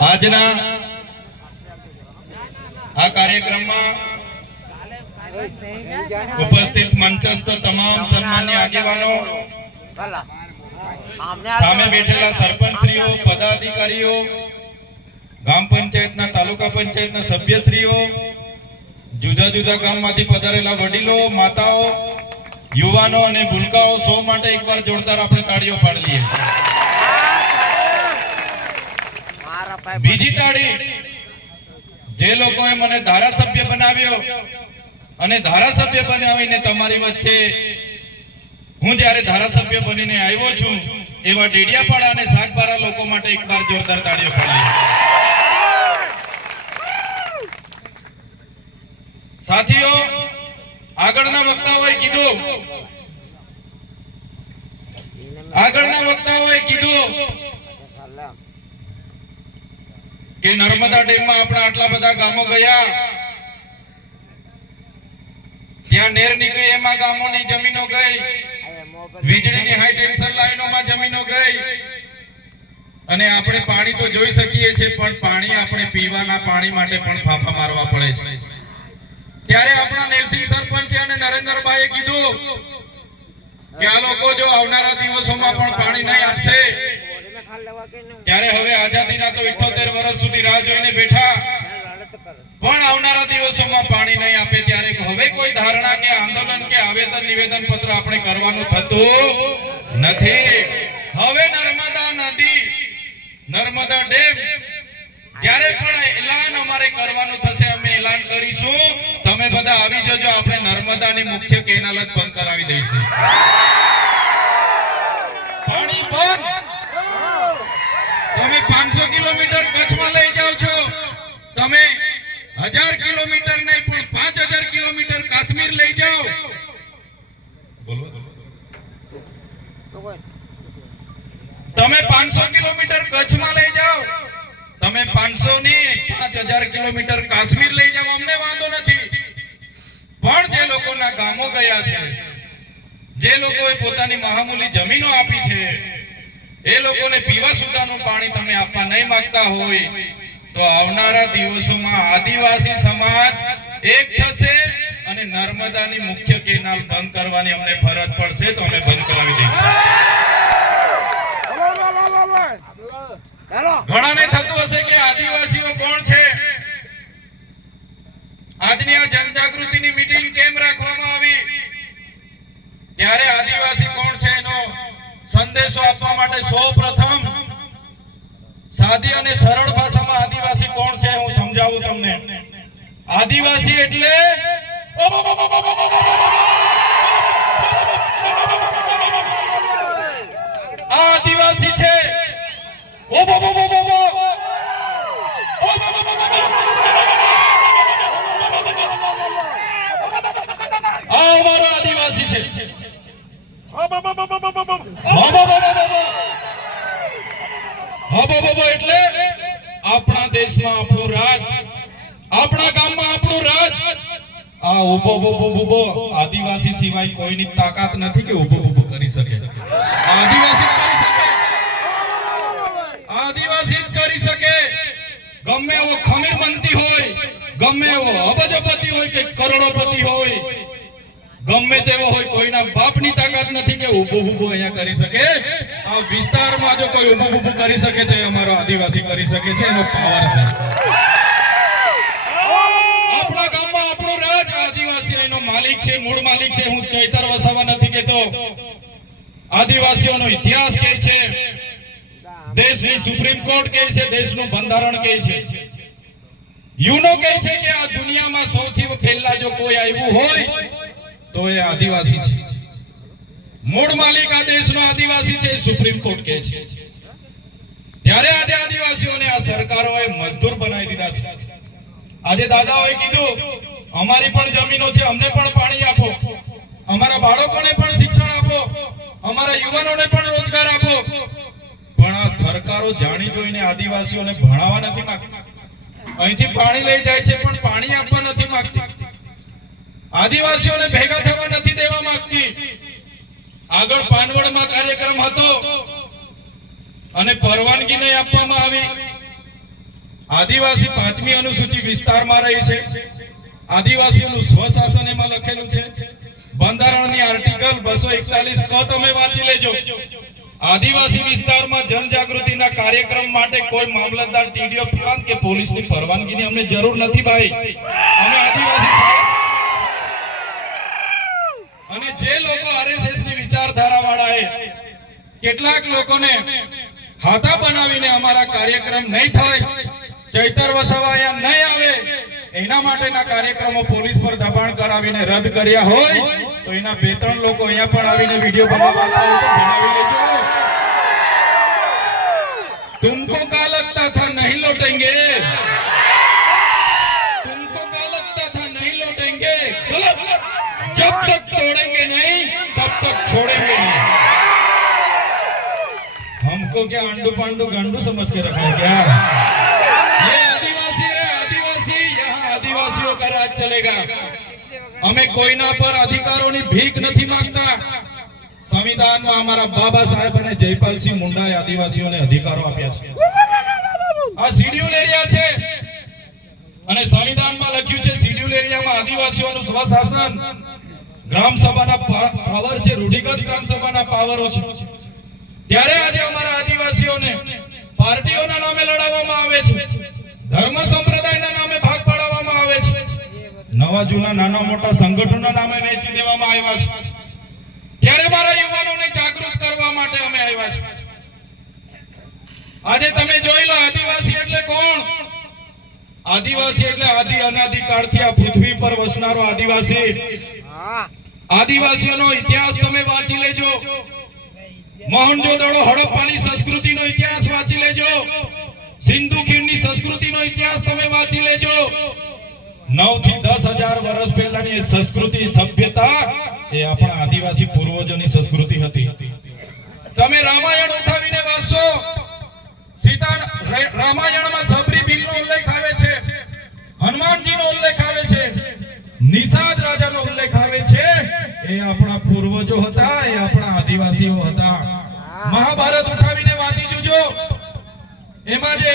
આજના આ કાર્યક્રમમાં ઉપસ્થિત મંચસ્થ તમામ સન્માન્ય આગેવાનો, સામે બેઠેલા સરપંચશ્રીઓ, પદાધિકારીઓ, ગામ પંચાયતના, તાલુકા પંચાયતના સભ્યશ્રીઓ, જુદા જુદા ગામમાંથી પધારેલા વડીલો, માતાઓ યુવાનો અને ભૂલકાઓ સૌ માટે એકવાર જોરદાર આપણે તાળીઓ પાડી લઈએ. બીજી તાળી જે લોકોએ મને ધારાસભ્ય બનાવ્યો અને ધારાસભ્ય બનાવીને તમારી વચ્ચે હું જ્યારે ધારાસભ્ય બનીને આવ્યો છું એવા ડેડિયાપાડા અને સાગબારા લોકો માટે એકવાર જોરદાર તાળીઓ પાડીએ સાથીઓ આગળના વક્તાઓએ કીધું. આગળના વક્તાઓએ કીધું કે નર્મદા ડેમમાં આપણા આટલા બધા ગામો ગયા. ત્યાં નેર નીકળી એમાં ગામોની જમીનો ગઈ. વીજળીની હાઈ ટેન્શન લાઈનોમાં જમીનો ગઈ. અને આપણે પાણી તો જોઈ શકીએ છીએ, પણ પાણી આપણે પીવાના પાણી માટે પણ ફાફા મારવા પડે છે. ત્યારે આપણા નેલસિંહ સરપંચે અને નરેન્દ્રભાઈએ કીધું કે આ લોકો જો આવનારા દિવસોમાં પણ પાણી નહીં આપશે, ત્યારે હવે આઝાદીના તો 78 વર્ષ સુધી રાહ જોઈને બેઠા. પણ આવનારા દિવસોમાં પાણી નહીં આપે ત્યારે હવે કોઈ ધારણા કે આંદોલન કે આવેદન નિવેદન પત્ર આપણે કરવાનું થતું નથી. હવે નર્મદા નદી, નર્મદા ડેમ, જ્યારે પણ એલાન અમારે કરવાનું નર્મદાની મુખ્ય કેનાલ જ બંધ કરાવી દઈશું પાણી બંધ તમે 500 કિલોમીટર કચ્છમાં લઈ જાઓ છો. તમે હજાર કિલોમીટર નહીં, પણ પાંચ હજાર કિલોમીટર કાશ્મીર લઈ જાઓ. તમે 500 કિલોમીટર કચ્છમાં લઈ જાઓ. તમે 500 ની 5000 કિલોમીટર કાશ્મીર લઈ જાઓ. અમને વાંધો નથી. પણ જે લોકોના ગામો ગયા છે જે લોકોએ પોતાની મહામૂલી જમીનો આપી છે એ લોકોને પીવા સુધાનું પાણી તમે આપવા નહીં માંગતા હોય તો આવનારા દિવસોમાં આદિવાસી સમાજ એક થશે અને નર્મદાની મુખ્ય કેનાલ બંધ કરવાની અમને ફરજ પડશે તો અમે બંધ કરાવી દઈશું ઘણાને થતું હશે કે આદિવાસીઓ કોણ છે આ જનજાગૃતિની મીટિંગ કેમ રાખવામાં આવી? ત્યારે આદિવાસી કોણ છે એનો સંદેશો આપવા માટે સૌપ્રથમ સાદી અને સરળ ભાષામાં આદિવાસી કોણ છે હું સમજાવું તમને. આદિવાસી એટલે આ આદિવાસી છે ઓ બો બો બો બો બો. ઓ બો બો બો બો બો. આ અમારો આદિવાસી છે હા બો બો બો બો બો. હા બો બો બો એટલે આપણા દેશમાં આપણું રાજ. આપણા ગામમાં આપણું રાજ. આ ઊભો ઊભો ઊભો આદિવાસી સિવાય કોઈની તાકાત નથી કે ઊભો ઊભો કરી શકે. આદિવાસી આદિવાસી જ કરી શકે. ગમે એવો ખમીરમંતી હોય, ગમે એવો અબજોપતિ હોય કે કરોડોપતિ હોય, ગમે તેવો હોય કોઈના બાપની તાકાત નથી કે ઊભો ઊભો અહીંયા કરી શકે. આ વિસ્તારમાં જો કોઈ ઊભું ઊભું કરી શકે તો અમારો આદિવાસી કરી શકે છે, એનો પાવર છે. આપણા ગામમાં આપણો રાજ આદિવાસી એનો માલિક છે, મૂળ માલિક છે, હું ચૈતર વસાવા નથી કહેતો. આદિવાસીઓનો ઇતિહાસ કહે છે, દેશની સુપ્રીમ કોર્ટ કહે છે, દેશનું બંધારણ કહે છે. યુનો કહે છે કે આ દુનિયામાં સૌથી પહેલા જો કોઈ આવ્યું હોય, તો એ આદિવાસી છે. મૂળ માલિક આ દેશનો આદિવાસી છે સુપ્રીમ કોર્ટ કહે છે. ત્યારે આજે આદિવાસીઓને આ સરકારોએ મજદૂર બનાવી દીધા છે. આજે દાદાઓએ કીધું, અમારી પણ જમીનો છે, અમને પણ પાણી આપો. અમારા બાળકોને પણ શિક્ષણ આપો. અમારા યુવાનોને પણ રોજગાર આપો. પણ આ સરકારો જાણી જોઈને આદિવાસીઓને ભણાવવા નથી માંગતી. અહીંથી પાણી લઈ જાય છે, પણ પાણી આપવા નથી માંગતી. આદિવાસીઓને ભેગા થવા નથી દેવા માંગતી. આગળ પાનવડમાં કાર્યક્રમ હતો અને પરવાનગી નહીં આપવામાં આવી. આદિવાસી પાંચમી અનુસૂચિ વિસ્તારમાં રહી છે. આદિવાસીઓનું સ્વશાસન એમાં લખેલું છે. બંધારણની આર્ટિકલ બસો એકતાલીસ ક તમે વાંચી લેજો. આદિવાસી વિસ્તારમાં જનજાગૃતિના કાર્યક્રમ માટે કોઈ મામલતદાર ટીડીઓ પ્લાન કે પોલીસની પરવાનગીની અમને જરૂર નથી ભાઈ. અમે આદિવાસી અને જે લોકો આરએસએસ કેટલાક લોકોને હાથા બનાવીને અમારા કાર્યક્રમ નહીં થાય, ચૈતર વસાવા નહીં આવે, એના માટેના કાર્યક્રમો પોલીસ પર દબાણ કરાવીને રદ કર્યા હોય, તો એના બે ત્રણ લોકો અહીંયા પણ આવીને વીડિયો બનાવવા બનાવી લેજો. તુમકો કા લગતા થા નહીં લોટેંગે? તુમકો કા લગતા થા નહીં લોટેંગે? જબ તક हमको क्या अंडू पांडू गांडू समझ के रखा है क्या ये आदिवासी है आदिवासी यहाँ आदिवासियों का राज चलेगा અમે કોઈના પર અધિકારોની ભીખ નથી માંગતા સંવિધાનમાં અમારા બાબા સાહેબ અને જયપાલસિંહ મુંડાએ આદિવાસીઓને અધિકારો આપ્યા છે આ શિડ્યુલ એરિયા છે અને સંવિધાનમાં લખ્યું છે શિડ્યુલ એરિયામાં આદિવાસીઓનું સ્વશાસન ગ્રામ સભાના પાવર છે રૂઢિગત ગ્રામ સભાના પાવરો છે ત્યારે આજે અમારા આદિવાસીઓને પાર્ટીઓના નામે લડાવવામાં આવે છે. ધર્મ સંપ્રદાયના નામે ભાગ પાડવામાં આવે છે. નવા જૂના નાના મોટા સંગઠનોના નામે વેચી દેવામાં આવ્યા છે. ત્યારે મારા યુવાનોને જાગૃત કરવા માટે અમે આવ્યા છીએ આજે તમે જોઈ લો આદિવાસી એટલે કોણ? આદિવાસી એટલે આદિ અનાદિ કાળથી આ પૃથ્વી પર વસનારો આદિવાસી. આદિવાસીઓનો ઇતિહાસ તમે વાંચી લેજો. મોહનજોદડો હડપ્પાની સંસ્કૃતિનો ઇતિહાસ વાંચી લેજો. સિંધુ ખીણની સંસ્કૃતિનો ઇતિહાસ તમે વાંચી લેજો. 9 થી 10000 વર્ષ પહેલાની સંસ્કૃતિ સભ્યતા એ આપણા આદિવાસી પૂર્વજોની સંસ્કૃતિ હતી. તમે રામાયણ ઉઠાવીને વાંચશો. સીતા રામાયણમાં સબરી બિલનો ઉલ્લેખ આવે છે. હનુમાનજીનો ઉલ્લેખ આવે છે. નિષાદ એ આપણા પૂર્વજો હતા એ આપણા આદિવાસીઓ હતા. મહાભારત ઉઠાવીને વાંચી જોજો. એમાં જે